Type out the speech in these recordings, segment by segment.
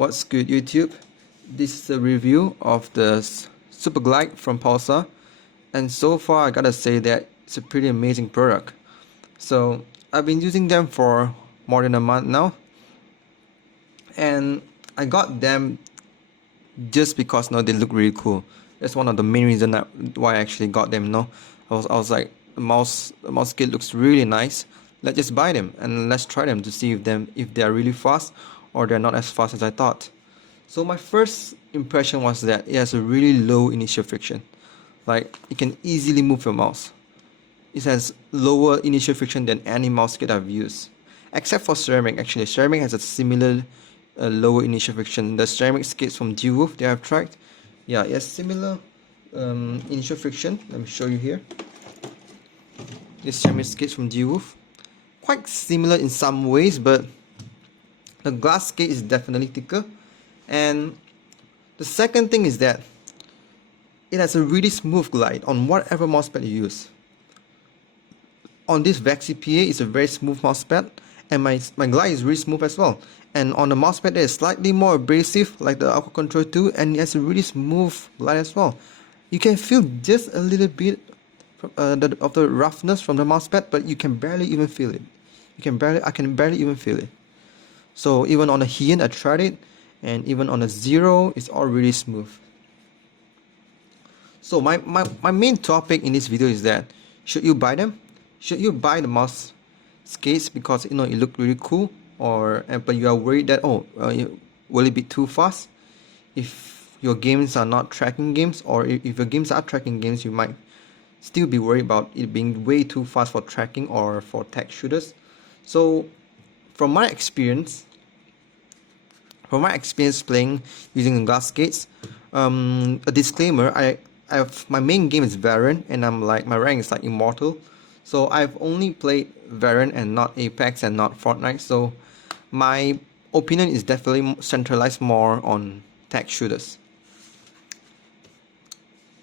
What's good, YouTube? This is a review of the SUPERGLIDE from Pulsar, and so far I gotta say that it's a pretty amazing product. So I've been using them for more than a month now, and I got them just because they look really cool. That's one of the main reasons why I actually got them. I was like, the mouse kit looks really nice. Let's just buy them and let's try them to see if they are really fast or they're not as fast as I thought. So my first impression was that it has a really low initial friction. Like, you can easily move your mouse. It has lower initial friction than any mouse kit I've used, except for ceramic. Actually, ceramic has a similar lower initial friction. The ceramic skates from Wolf that I've tried, yeah, it has similar initial friction. Let me show you here. This ceramic skates from Wolf, quite similar in some ways, but the glass skate is definitely thicker. And the second thing is that it has a really smooth glide on whatever mousepad you use. On this Vexi PA, it's a very smooth mousepad, and my glide is really smooth as well. And on the mousepad that is slightly more abrasive, like the Aqua Control 2, and it has a really smooth glide as well. You can feel just a little bit of the roughness from the mousepad, but you can barely even feel it. I can barely even feel it. So even on a Heian, I tried it, and even on a Zero, it's all really smooth. So my main topic in this video is that, should you buy them? Should you buy the mouse skates because it look really cool, but you are worried that will it be too fast? If your games are not tracking games, or if your games are tracking games, you might still be worried about it being way too fast for tracking or for tech shooters. So from my experience playing using glass skates, a disclaimer, I have my main game is Valorant, and my rank is like Immortal. So I've only played Valorant and not Apex and not Fortnite. So my opinion is definitely centralized more on tech shooters.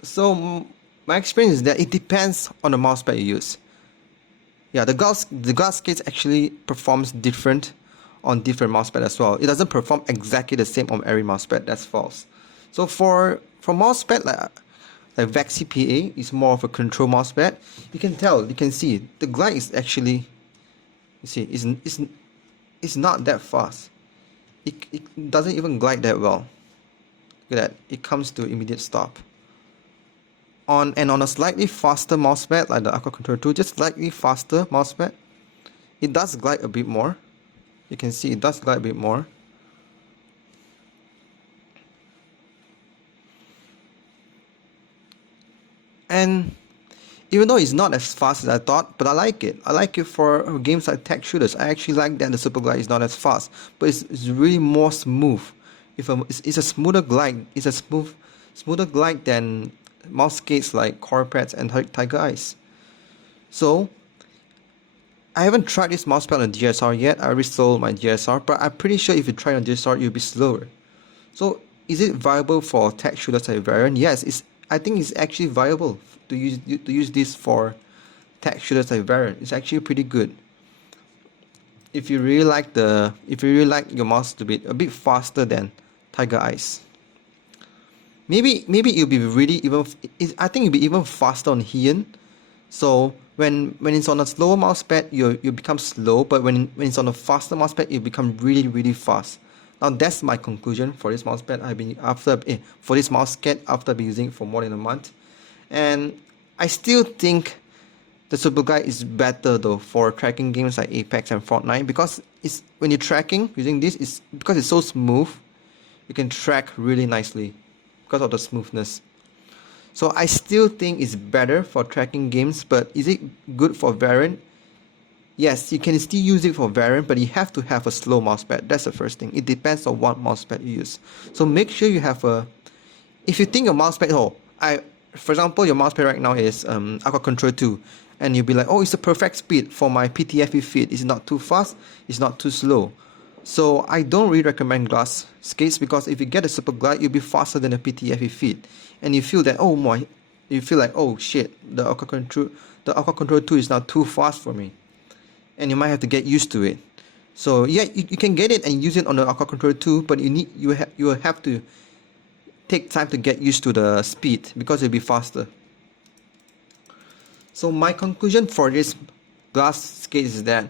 So my experience is that it depends on the mousepad you use. Yeah, the glass skates actually performs different on different mousepad as well. It doesn't perform exactly the same on every mousepad. That's false. So for mousepad like Vexi PA is more of a control mousepad. You can see the glide is actually, it's not that fast. It doesn't even glide that well. Look at that, it comes to immediate stop. On a slightly faster mousepad like the Aqua Control 2, just slightly faster mousepad, it does glide a bit more. You can see it does glide a bit more. And even though it's not as fast as I thought, but I like it. I like it for games like tech shooters. I actually like that the SUPERGLIDE is not as fast, but it's really more smooth. It's a smoother glide. It's a smoother glide than mouse skates like Corpads and Tiger Eyes. So I haven't tried this mousepad on DSR yet. I already sold my DSR, but I'm pretty sure if you try on DSR, you'll be slower. So is it viable for tech shooters like Valorant? Yes, I think it's actually viable to use this for tech shooters like Valorant. It's actually pretty good. If you really like your mouse to be a bit faster than Tiger Eyes. Maybe it'll be I think it'll be even faster on Heian. So when it's on a slower mousepad, you become slow, but when it's on a faster mousepad, it become really fast. Now that's my conclusion for this mousepad. For this mouse kit after I've been using it for more than a month, and I still think the SUPERGLIDE is better though for tracking games like Apex and Fortnite, because when you're tracking using this, because it's so smooth, you can track really nicely because of the smoothness. So I still think it's better for tracking games, but is it good for Valorant? Yes, you can still use it for Valorant, but you have to have a slow mousepad. That's the first thing. It depends on what mousepad you use. So make sure you have if you think your mousepad, for example, your mousepad right now is Aqua Control 2, and you'll be like, it's the perfect speed for my PTFE feed. It's not too fast, it's not too slow. So I don't really recommend glass skates, because if you get a SUPERGLIDE, you'll be faster than a PTFE feed, and you feel that you feel like, oh shit, the Aqua Control 2 is now too fast for me, and you might have to get used to it. So yeah, you can get it and use it on the Aqua Controller too, but you will have to take time to get used to the speed because it'll be faster. So my conclusion for this glass skate is that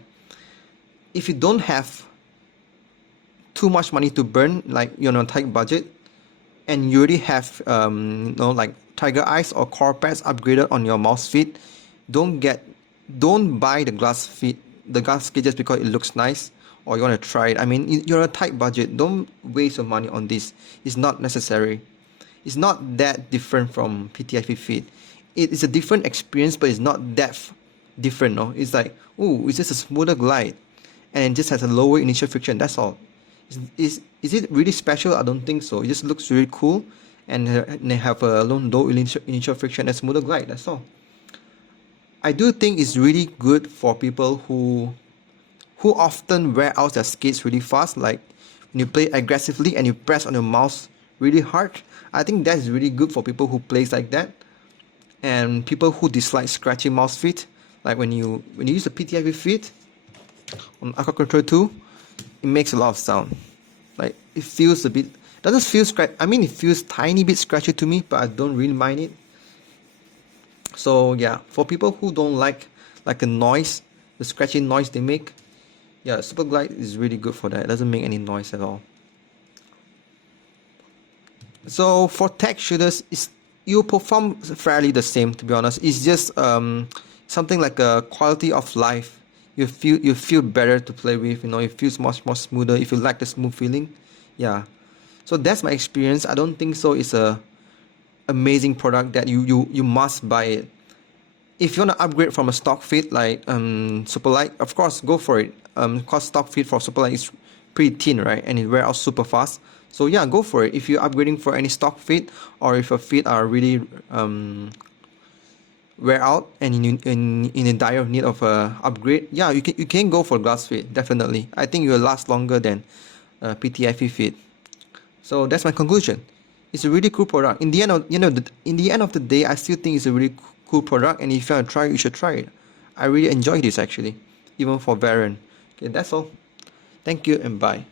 if you don't have too much money to burn, like you're on a tight budget, and you already have like Tiger Eyes or Core Pads upgraded on your mouse feet, don't buy the glass skate just because it looks nice or you want to try it. I mean, you're on a tight budget. Don't waste your money on this. It's not necessary. It's not that different from PTFE feet. It is a different experience, but it's not that different. No, it's like, oh, it's just a smoother glide, and it just has a lower initial friction. That's all. Is it really special? I don't think so. It just looks really cool, and they have a low initial friction and smoother glide. That's all. I do think it's really good for people who often wear out their skates really fast, like when you play aggressively and you press on your mouse really hard. I think that's really good for people who plays like that, and people who dislike scratchy mouse feet, like when you use the PTFE feet on Aqua Control 2, it makes a lot of sound. Like it feels a bit, doesn't feel scratch. I mean, it feels tiny bit scratchy to me, but I don't really mind it. So yeah, for people who don't like the noise, the scratchy noise they make, yeah, SUPERGLIDE is really good for that. It doesn't make any noise at all. So for tech shooters, you perform fairly the same, to be honest. It's just something like a quality of life. You feel better to play with. It feels much more smoother if you like the smooth feeling. Yeah. So that's my experience. I don't think so. It's a amazing product that you must buy it. If you want to upgrade from a stock fit like SUPERGLIDE, of course go for it. Because stock fit for SUPERGLIDE is pretty thin, right? And it wears out super fast. So yeah, go for it. If you're upgrading for any stock fit, or if your feet are really wear out and in a dire need of a upgrade, yeah, you can go for glass fit, definitely. I think it will last longer than PTFE fit. So that's my conclusion. It's a really cool product. In the end of the day, I still think it's a really cool product, and if you want to try it, you should try it. I really enjoy this actually, even for variant. Okay, that's all. Thank you and bye.